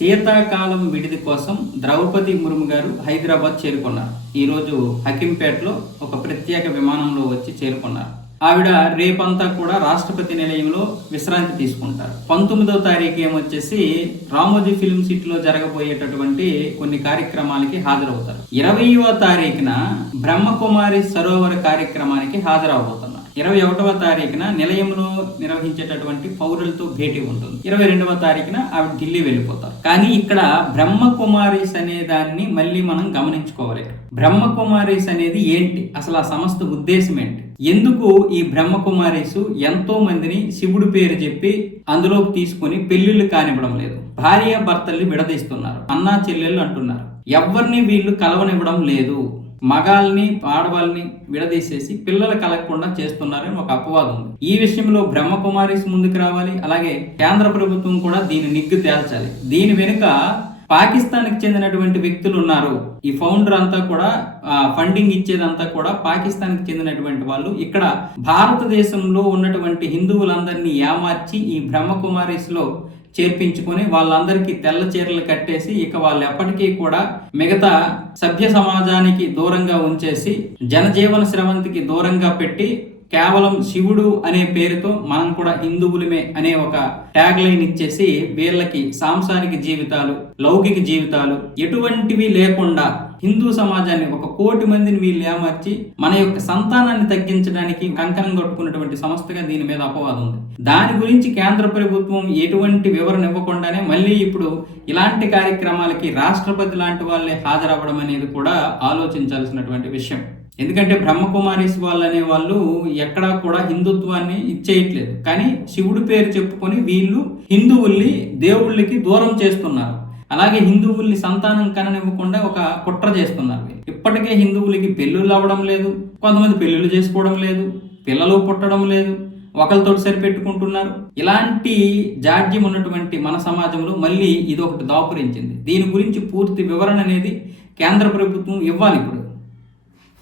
శీతాకాలం విడిది కోసం ద్రౌపది ముర్ము గారు హైదరాబాద్ చేరుకున్నారు. ఈరోజు హకీంపేటలో ఒక ప్రత్యేక విమానంలో వచ్చి చేరుకున్నారు. ఆవిడ రేపంతా కూడా రాష్ట్రపతి నిలయంలో విశ్రాంతి తీసుకుంటారు. పంతొమ్మిదో తారీఖు ఏమొచ్చేసి రామోజీ ఫిల్మ్ సిటీలో జరగబోయేటటువంటి కొన్ని కార్యక్రమాలకి హాజరవుతారు. ఇరవయవ తారీఖున బ్రహ్మకుమారి సరోవర కార్యక్రమానికి హాజరవబోతున్నారు. ఇరవై ఒకటవ తారీఖున నిలయంలో నిర్వహించేటటువంటి పౌరులతో భేటీ ఉంటుంది. ఇరవై రెండవ తారీఖున ఆవిడ ఢిల్లీ వెళ్ళిపోతారు. కానీ ఇక్కడ బ్రహ్మకుమారీస్ అనే దాన్ని మళ్ళీ మనం గమనించుకోవాలి. బ్రహ్మకుమారీస్ అనేది ఏంటి? అసలు ఆ సంస్థ ఉద్దేశం ఏంటి? ఎందుకు ఈ బ్రహ్మకుమారీసు ఎంతో మందిని శివుడు పేరు చెప్పి అందులోకి తీసుకొని పెళ్ళిళ్ళు కానివ్వడం లేదు. భార్య భర్తల్ని విడదీస్తున్నారు. అన్నా చెల్లెళ్ళు అంటున్నారు. ఎవరిని వీళ్ళు కలవనివ్వడం లేదు. మగాల్ని ఆడవాళ్ళని విడదీసేసి పిల్లలు కలగకుండా చేస్తున్నారని ఒక అపవాదం ఉంది. ఈ విషయంలో బ్రహ్మకుమారీస్ ముందుకు రావాలి అలాగే కేంద్ర ప్రభుత్వం కూడా దీని నిగ్గు తేల్చాలి. దీని వెనుక పాకిస్తాన్కి చెందినటువంటి వ్యక్తులు ఉన్నారు. ఈ ఫౌండర్ అంతా కూడా ఫండింగ్ ఇచ్చేదంతా కూడా పాకిస్తాన్కి చెందినటువంటి వాళ్ళు. ఇక్కడ భారతదేశంలో ఉన్నటువంటి హిందువులందరినీ ఏమార్చి ఈ బ్రహ్మకుమారిస్లో చేర్పించుకొని వాళ్ళందరికీ తెల్ల చీరలు కట్టేసి ఇక వాళ్ళు ఎప్పటికీ కూడా మిగతా సభ్య సమాజానికి దూరంగా ఉంచేసి జనజీవన స్రవంతికి దూరంగా పెట్టి కేవలం శివుడు అనే పేరుతో మనం కూడా హిందువులమే అనే ఒక ట్యాగ్ లైన్ ఇచ్చేసి వీళ్ళకి సాంసారిక జీవితాలు లౌకిక జీవితాలు ఎటువంటివి లేకుండా హిందూ సమాజాన్ని ఒక కోటి మందిని వీళ్ళు ఏమార్చి మన యొక్క సంతానాన్ని తగ్గించడానికి కంకణం కట్టుకున్నటువంటి సంస్థగా దీని మీద అపవాదం ఉంది. దాని గురించి కేంద్ర ప్రభుత్వం ఎటువంటి వివరణ ఇవ్వకుండానే మళ్ళీ ఇప్పుడు ఇలాంటి కార్యక్రమాలకి రాష్ట్రపతి లాంటి వాళ్ళే హాజరవ్వడం అనేది కూడా ఆలోచించాల్సినటువంటి విషయం. ఎందుకంటే బ్రహ్మకుమారీస్ వాళ్ళు అనే వాళ్ళు ఎక్కడా కూడా హిందుత్వాన్ని ఇచ్చేయట్లేదు. కానీ శివుడి పేరు చెప్పుకొని వీళ్ళు హిందువుల్ని దేవుళ్ళకి దూరం చేస్తున్నారు. అలాగే హిందువుల్ని సంతానం కననివ్వకుండా ఒక కుట్ర చేస్తున్నారు ఇప్పటికే హిందువులకి పెళ్ళిళ్ళు అవ్వడం లేదు కొంతమంది పెళ్ళిళ్ళు చేసుకోవడం లేదు పిల్లలు పుట్టడం లేదు ఒకరితో సరిపెట్టుకుంటున్నారు. ఇలాంటి జాడ్యం ఉన్నటువంటి మన సమాజంలో మళ్ళీ ఇది ఒకటి దాపురించింది. దీని గురించి పూర్తి వివరణ అనేది కేంద్ర ప్రభుత్వం ఇవ్వాలి ఇప్పుడు.